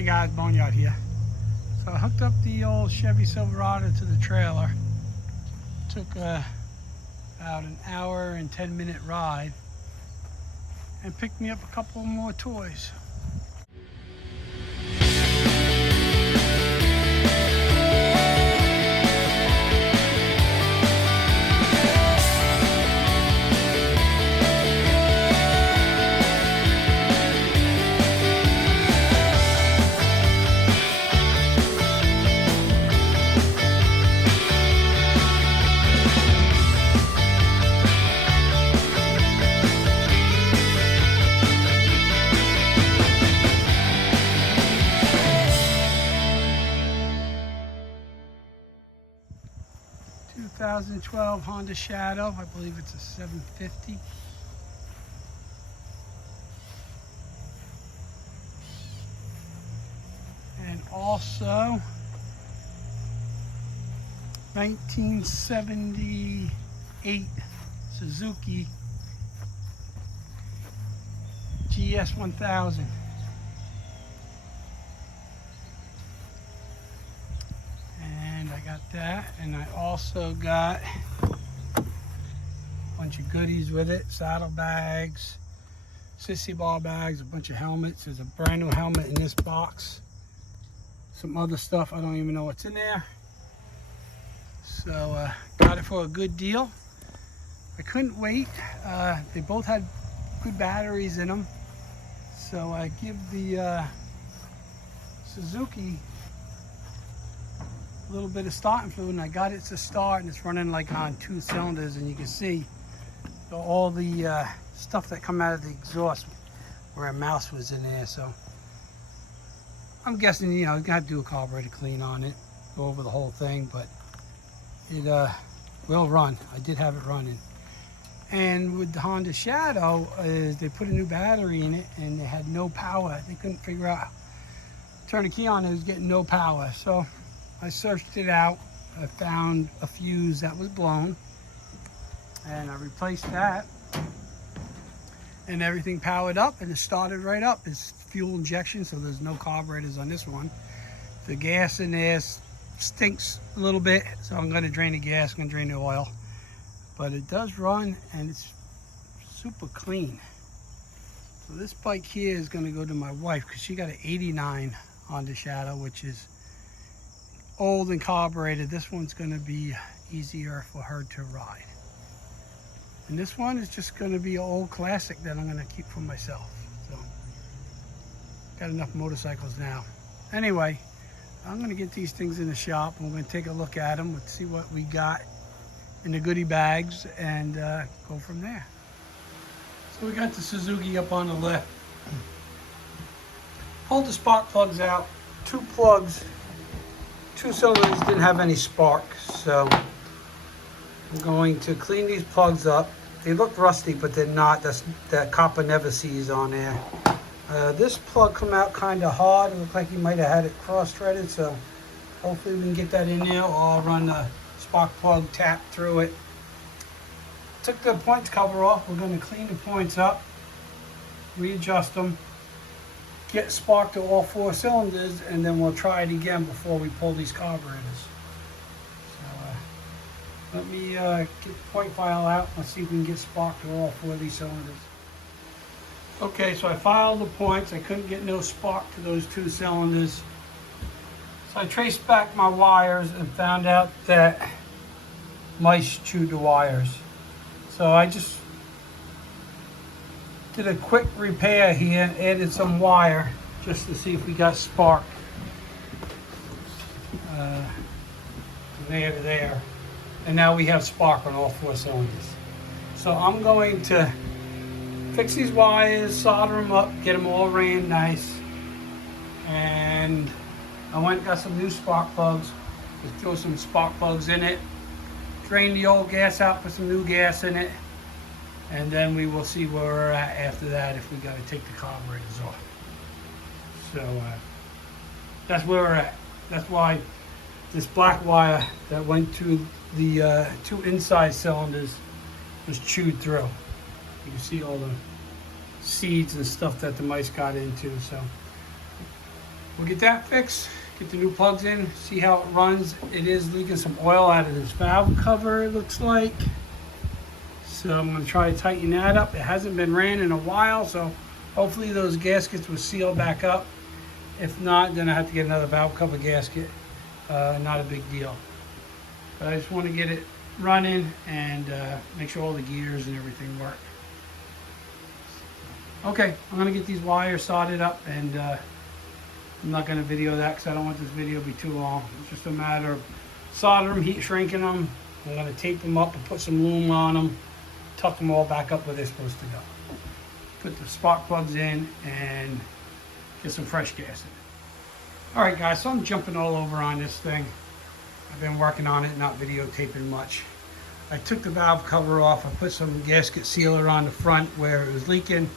Hey guys, Boneyard here. So I hooked up the old Chevy Silverado to the trailer. Took about an hour and 10-minute ride and picked me up a couple more toys. 2012 Honda Shadow, I believe it's a 750. And also 1978 Suzuki GS1000. And I got that, and I also got a bunch of goodies with it, saddlebags, sissy ball bags, a bunch of helmets. There's a brand new helmet in this box. Some other stuff, I don't even know what's in there. So got it for a good deal. I couldn't wait. They both had good batteries in them. So I give the Suzuki a little bit of starting fluid, and I got it to start, and it's running like on 2 cylinders, and you can see all the stuff that come out of the exhaust where a mouse was in there. So I'm guessing, you know, you got to do a carburetor clean on it, go over the whole thing, but it will run. I did have it running. And with the Honda Shadow, they put a new battery in it, and they had no power. They couldn't figure out, turn the key on, it was getting no power. So I searched it out. I found a fuse that was blown, and I replaced that, and everything powered up, and it started right up. It's fuel injection, so there's no carburetors on this one. The gas in there stinks a little bit, so I'm going to drain the gas, I'm going to drain the oil, but it does run, and it's super clean. So this bike here is going to go to my wife, because she got an 89 Honda Shadow, which is old and carbureted. This one's going to be easier for her to ride, and this one is just going to be an old classic that I'm going to keep for myself. So got enough motorcycles now. Anyway, I'm going to get these things in the shop, and we're going to take a look at them. Let's see what we got in the goodie bags, and go from there. So we got the Suzuki up on the left. Pulled the spark plugs out. 2 plugs, 2 cylinders didn't have any spark, so I'm going to clean these plugs up. They look rusty, but they're not. That copper never sees on there. This plug come out kind of hard. It looked like you might have had it cross-threaded, so hopefully we can get that in there, or I'll run the spark plug tap through it. Took the points cover off. We're going to clean the points up, readjust them, get spark to all 4 cylinders, and then we'll try it again before we pull these carburetors. So let me get the point file out. Let's see if we can get spark to all 4 of these cylinders. Okay, so I filed the points. I couldn't get no spark to those 2 cylinders. So I traced back my wires and found out that mice chewed the wires. So I just did a quick repair here, added some wire just to see if we got spark. From there to there. And now we have spark on all 4 cylinders. So I'm going to fix these wires, solder them up, get them all ran nice. And I went and got some new spark plugs. Just throw some spark plugs in it. Drain the old gas out, put some new gas in it. And then we will see where we're at after that, if we got to take the carburetors off. So that's where we're at. That's why this black wire that went to the 2 inside cylinders was chewed through. You can see all the seeds and stuff that the mice got into. So We'll get that fixed, get the new plugs in, see how it runs. It is leaking some oil out of this valve cover, it looks like. So I'm going to try to tighten that up. It hasn't been ran in a while, so hopefully those gaskets will seal back up. If not, then I have to get another valve cover gasket. Not a big deal. But I just want to get it running and make sure all the gears and everything work. Okay, I'm going to get these wires soldered up, and I'm not going to video that because I don't want this video to be too long. It's just a matter of soldering them, heat shrinking them. I'm going to tape them up and put some loom on them, tuck them all back up where they're supposed to go. Put the spark plugs in and get some fresh gas in it. Alright guys, so I'm jumping all over on this thing. I've been working on it, not videotaping much. I took the valve cover off. I put some gasket sealer on the front where it was leaking.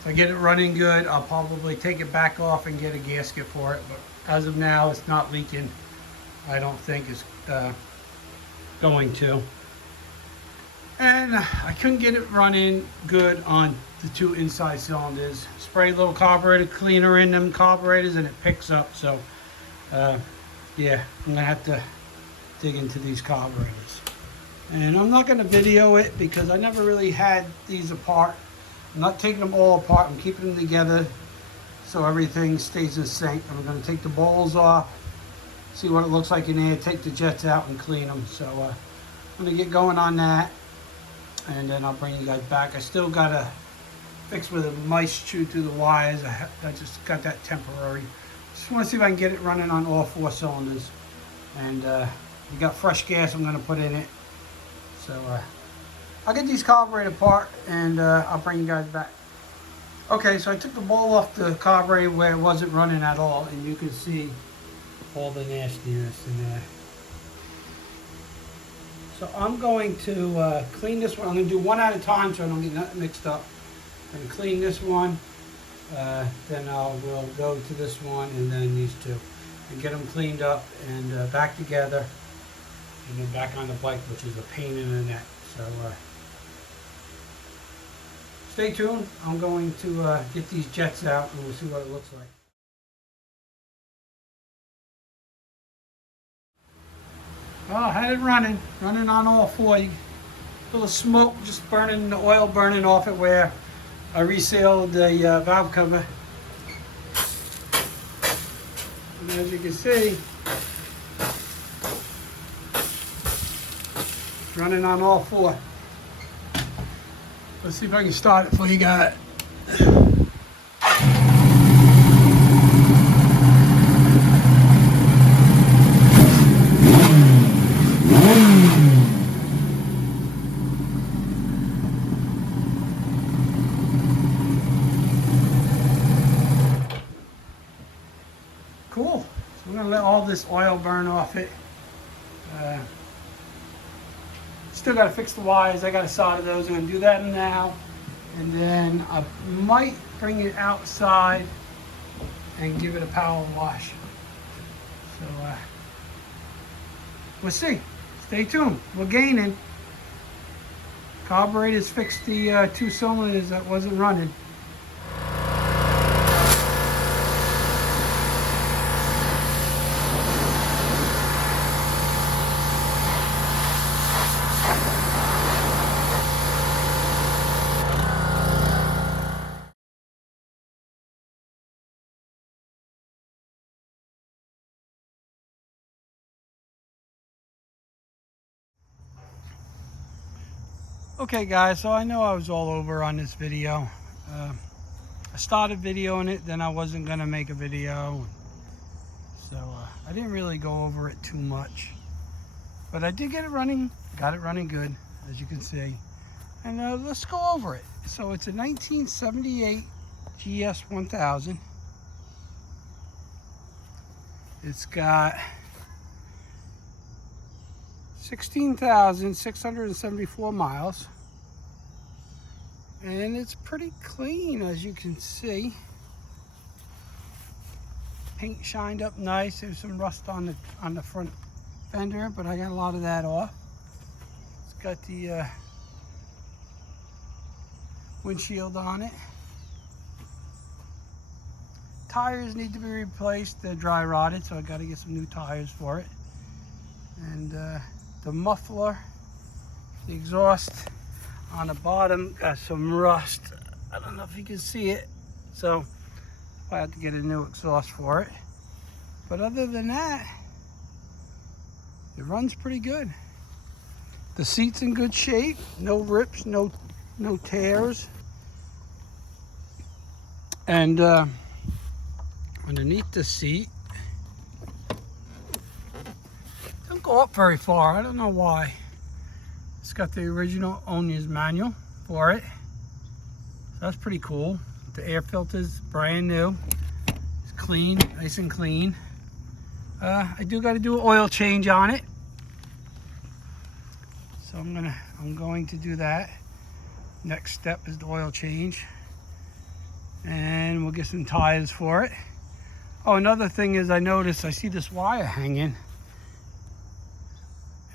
If I get it running good, I'll probably take it back off and get a gasket for it. But as of now, it's not leaking. I don't think it's going to. And I couldn't get it running good on the two inside cylinders. Spray a little carburetor cleaner in them carburetors and it picks up. So yeah, I'm gonna have to dig into these carburetors. And I'm not gonna video it because I never really had these apart. I'm not taking them all apart, I'm keeping them together so everything stays in sync. I'm gonna take the bowls off, see what it looks like in there, take the jets out and clean them. So I'm gonna get going on that, and then I'll bring you guys back. I still gotta fix where the mice chew through the wires. I just got that temporary. Just want to see if I can get it running on all 4 cylinders. And we got fresh gas I'm going to put in it. So I'll get these carburetor apart and I'll bring you guys back. Okay, so I took the bowl off the carburetor where it wasn't running at all, and you can see all the nastiness in there. So I'm going to clean this one. I'm going to do one at a time so I don't get nothing mixed up. I'm going to clean this one, then we'll go to this one, and then these two, and get them cleaned up and back together, and then back on the bike, which is a pain in the neck. So stay tuned. I'm going to get these jets out and we'll see what it looks like. Oh, I had it running on all 4. A little smoke just burning, the oil burning off it where I resealed the valve cover. And as you can see, it's running on all 4. Let's see if I can start it for you guys. Cool. So I'm going to let all this oil burn off it. Still got to fix the wires. I got to solder those. I'm going to do that now. And then I might bring it outside and give it a power wash. So we'll see. Stay tuned. We're gaining. Carburetors fixed the 2 cylinders that wasn't running. Okay guys, so I know I was all over on this video. I started videoing it, then I wasn't gonna make a video. So I didn't really go over it too much. But I did get it running, got it running good, as you can see. And let's go over it. So it's a 1978 GS1000. It's got 16,674 miles, and it's pretty clean, as you can see. Paint shined up nice. There's some rust on the front fender, but I got a lot of that off. It's got the windshield on it. tires need to be replaced. They're dry rotted, so I got to get some new tires for it. And the muffler, the exhaust on the bottom got some rust. I don't know if you can see it, so I have to get a new exhaust for it. But other than that, it runs pretty good. The seat's in good shape, no rips, no tears. And underneath the seat, don't go up very far. I don't know why. It's got the original owner's manual for it. So that's pretty cool. The air filter's brand new. It's clean, nice and clean. I do got to do an oil change on it. So I'm going to do that. Next step is the oil change. And we'll get some tires for it. Oh, another thing is I see this wire hanging.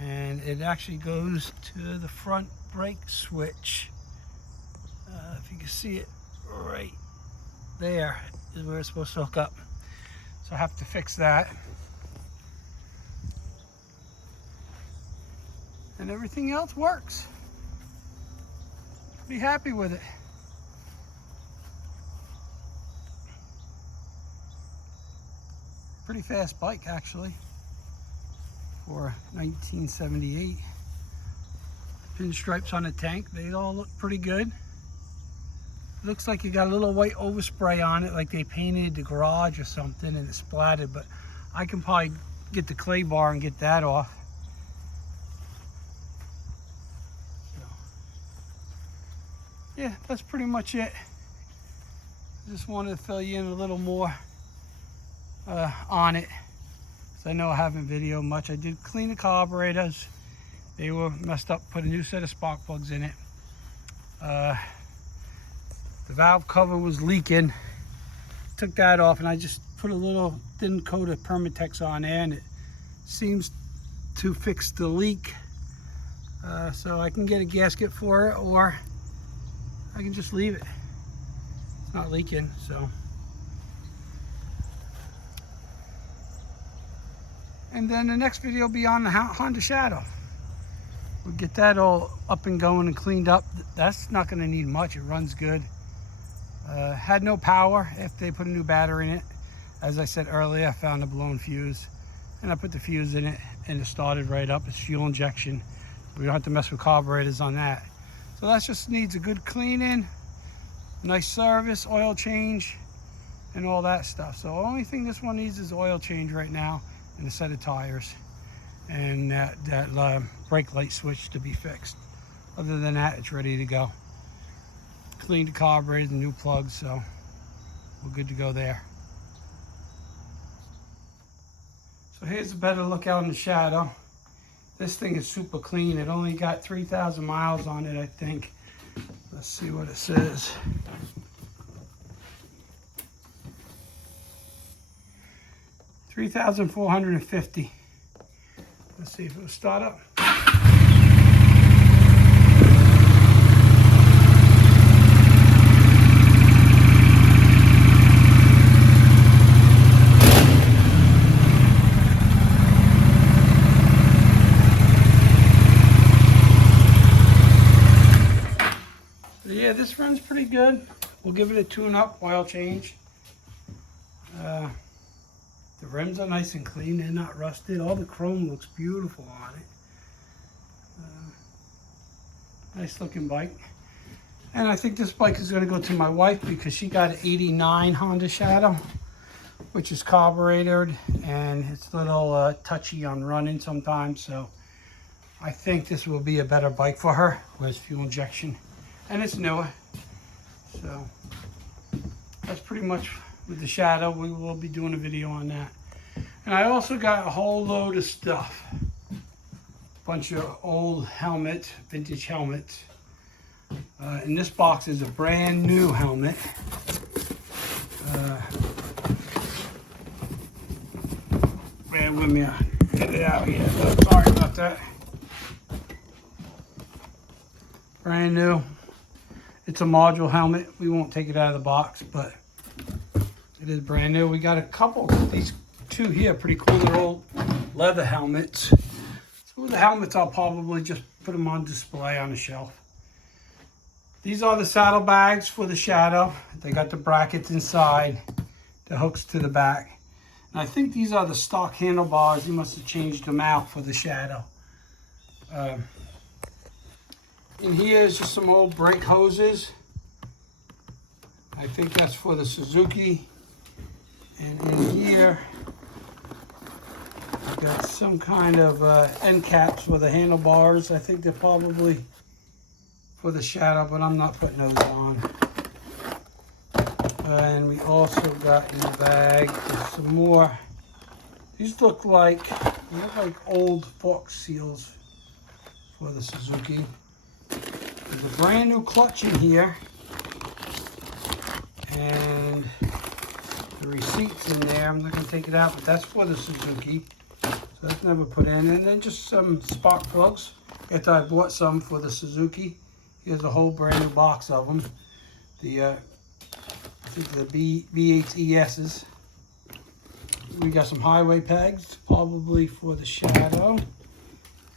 And it actually goes to the front brake switch. If you can see it right there is where it's supposed to hook up. So I have to fix that. And everything else works. Be happy with it. Pretty fast bike actually for 1978. Pinstripes on the tank, they all look pretty good. Looks like you got a little white overspray on it, like they painted the garage or something and it splattered, but I can probably get the clay bar and get that off. So, yeah, that's pretty much it. Just wanted to fill you in a little more on it, so I know I haven't videoed much. I did clean the carburetors. They were messed up, put a new set of spark plugs in it. The valve cover was leaking. Took that off and I just put a little thin coat of Permatex on there and it seems to fix the leak. So I can get a gasket for it or I can just leave it. It's not leaking, so. And then the next video will be on the Honda Shadow. We'll get that all up and going and cleaned up. That's not going to need much. It runs good. Had no power after they put a new battery in it. As I said earlier, I found a blown fuse and I put the fuse in it and it started right up. It's fuel injection. We don't have to mess with carburetors on that. So that just needs a good cleaning, nice service, oil change, and all that stuff. So the only thing this one needs is oil change right now and a set of tires and that brake light switch to be fixed. Other than that, it's ready to go. Cleaned the carburetors and new plugs, so we're good to go there. So here's a better look out in the Shadow. This thing is super clean. It only got 3,000 miles on it, I think. Let's see what it says. 3,450. Let's see if it will start up. Yeah, this runs pretty good. We'll give it a tune-up, oil change. The rims are nice and clean. They're not rusted. All the chrome looks beautiful on it. Nice looking bike. And I think this bike is going to go to my wife because she got an 89 Honda Shadow, which is carbureted and it's a little touchy on running sometimes. So I think this will be a better bike for her with fuel injection. And it's newer. So that's pretty much with the Shadow. We will be doing a video on that. And I also got a whole load of stuff. Bunch of old helmets, vintage helmets. And this box is a brand new helmet. Bear with me, I'll get it out here. Sorry about that. Brand new. It's a module helmet. We won't take it out of the box, but It is brand new. We got a couple, these two here, pretty cool. They're old leather helmets. So the helmets, I'll probably just put them on display on the shelf. These are the saddlebags for the Shadow. They got the brackets inside, the hooks to the back. And I think these are the stock handlebars. He must have changed them out for the Shadow. In here is just some old brake hoses. I think that's for the Suzuki. And in here, I got some kind of end caps for the handlebars. I think they're probably for the Shadow, but I'm not putting those on. And we also got in the bag some more. These look like old fork seals for the Suzuki. There's a brand new clutch in here, and the receipt's in there. I'm not going to take it out, but that's for the Suzuki, so that's never put in. And then just some spark plugs. After I bought some for the Suzuki, here's a whole brand new box of them. I think the B8ESs. We got some highway pegs, probably for the Shadow,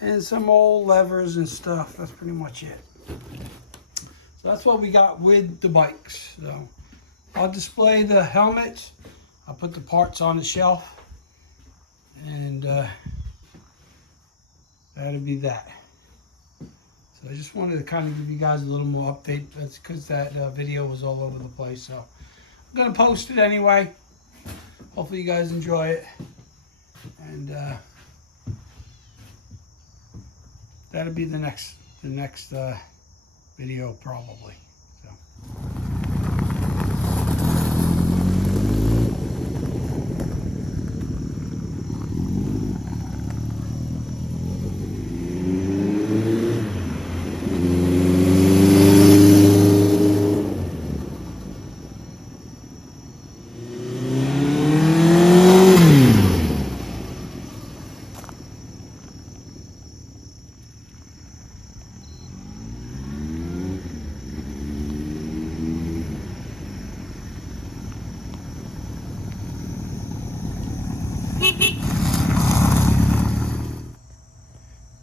and some old levers and stuff. That's pretty much it. So that's what we got with the bikes. So I'll display the helmets. I'll put the parts on the shelf, and that'll be that. So I just wanted to kind of give you guys a little more update. That's because that video was all over the place. So I'm gonna post it anyway. Hopefully you guys enjoy it, and that'll be the next video probably. So.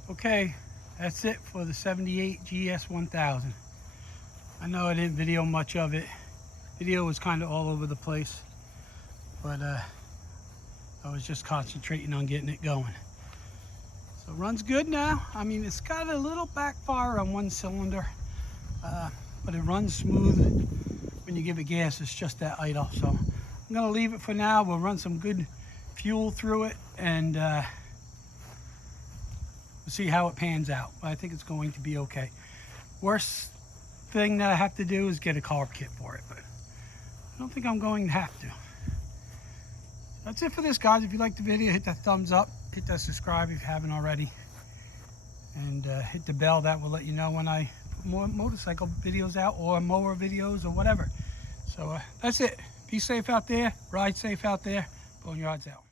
Okay, that's it for the 78 GS1000. I know I didn't video much of it. Video was kind of all over the place, but I was just concentrating on getting it going. So it runs good now. I mean, it's got a little backfire on one cylinder, but it runs smooth when you give it gas. It's just that idle. So I'm gonna leave it for now. We'll run some good fuel through it, and we'll see how it pans out. But I think it's going to be okay. Worst thing that I have to do is get a carb kit for it, but I don't think I'm going to have to. That's it for this, guys. If you liked the video, hit that thumbs up, hit that subscribe if you haven't already, and hit the bell. That will let you know when I put more motorcycle videos out, or mower videos, or whatever. So that's it. Be safe out there, ride safe out there, Boneyards out.